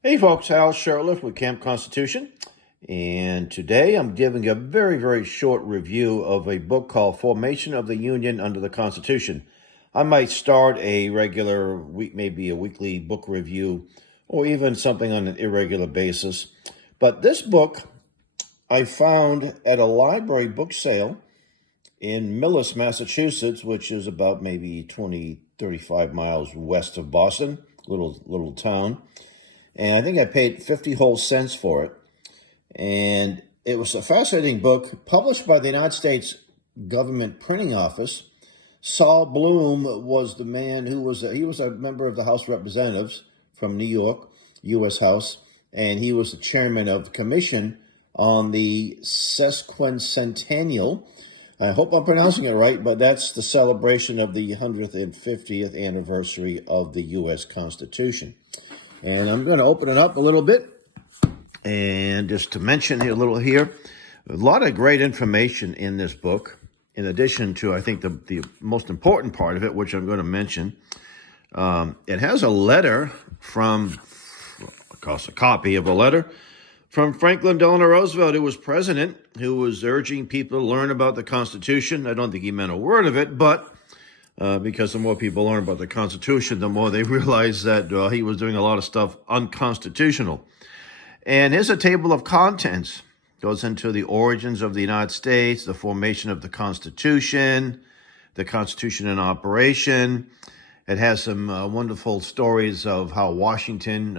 Hey folks, Hal Shurtleff with Camp Constitution, and today I'm giving a very, very short review of a book called Formation of the Union under the Constitution. I might start a regular week, maybe a weekly book review, or even something on an irregular basis. But this book I found at a library book sale in Millis, Massachusetts, which is about maybe 20, 35 miles west of Boston, little town. And I think I paid 50 whole cents for it. And it was a fascinating book published by the United States Government Printing Office. Saul Bloom was the man who was a member of the House of Representatives from New York, U.S. House, and he was the chairman of the commission on the sesquicentennial. I hope I'm pronouncing it right, but that's the celebration of the 150th anniversary of the U.S. Constitution. And I'm going to open it up a little bit. And just to mention a lot of great information in this book. In addition to, I think, the most important part of it, which I'm going to mention, it has a letter from, of course, a copy of a letter from Franklin Delano Roosevelt, who was president, who was urging people to learn about the Constitution. I don't think he meant a word of it, but because the more people learn about the Constitution, the more they realize that he was doing a lot of stuff unconstitutional. And here's a table of contents. Goes into the origins of the United States, the formation of the Constitution in operation. It has some wonderful stories of how Washington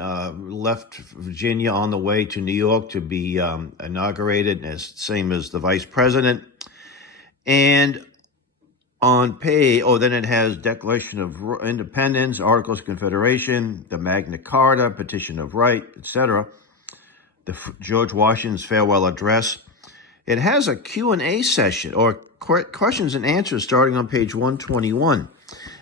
left Virginia on the way to New York to be inaugurated, same as the vice president. And then it has Declaration of Independence, Articles of Confederation, the Magna Carta, Petition of Right, etc., George Washington's farewell address. It has a Q&A session, or questions and answers, starting on page 121.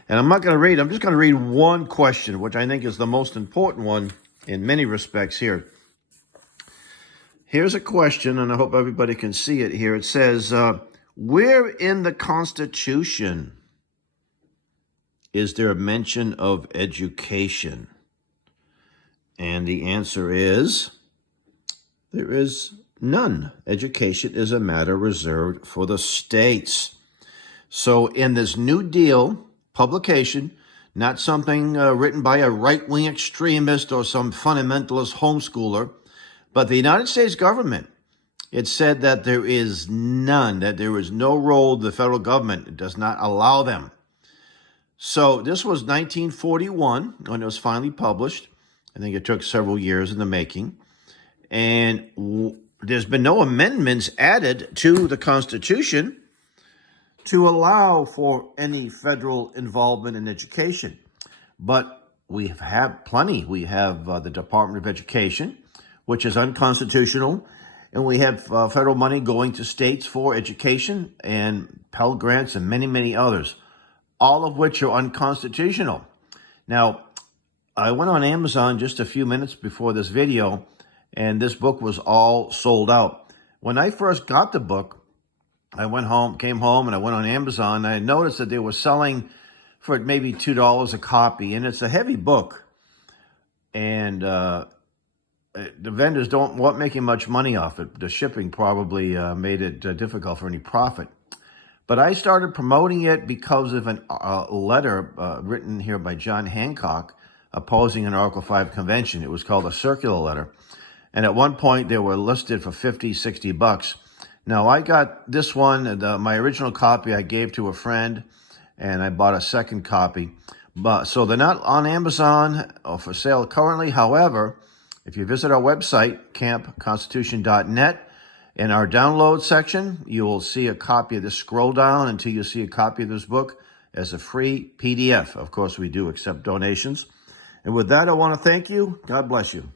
And I'm just going to read one question, which I think is the most important one in many respects here. Here's a question, and I hope everybody can see it here. It says, where in the Constitution is there a mention of education? And the answer is, there is none. Education is a matter reserved for the states. So in this New Deal publication, not something written by a right-wing extremist or some fundamentalist homeschooler, but the United States government, it said that there is none, that there is no role of the federal government. It does not allow them. So this was 1941 when it was finally published. I think it took several years in the making. And there's been no amendments added to the Constitution to allow for any federal involvement in education. But we have plenty. We have the Department of Education, which is unconstitutional. And we have federal money going to states for education and Pell Grants and many, many others, all of which are unconstitutional. Now, I went on Amazon just a few minutes before this video, and this book was all sold out. When I first got the book, I came home, and I went on Amazon, and I noticed that they were selling for maybe $2 a copy, and it's a heavy book. And the vendors weren't making much money off it. The shipping probably made it difficult for any profit. But I started promoting it because of a letter written here by John Hancock opposing an Article 5 convention. It was called a circular letter. And at one point, they were listed for $50, $60. Now, I got this one, my original copy I gave to a friend, and I bought a second copy. So they're not on Amazon or for sale currently. However, if you visit our website, campconstitution.net, in our download section, you will see a copy of this. Scroll down until you see a copy of this book as a free PDF. Of course, we do accept donations. And with that, I want to thank you. God bless you.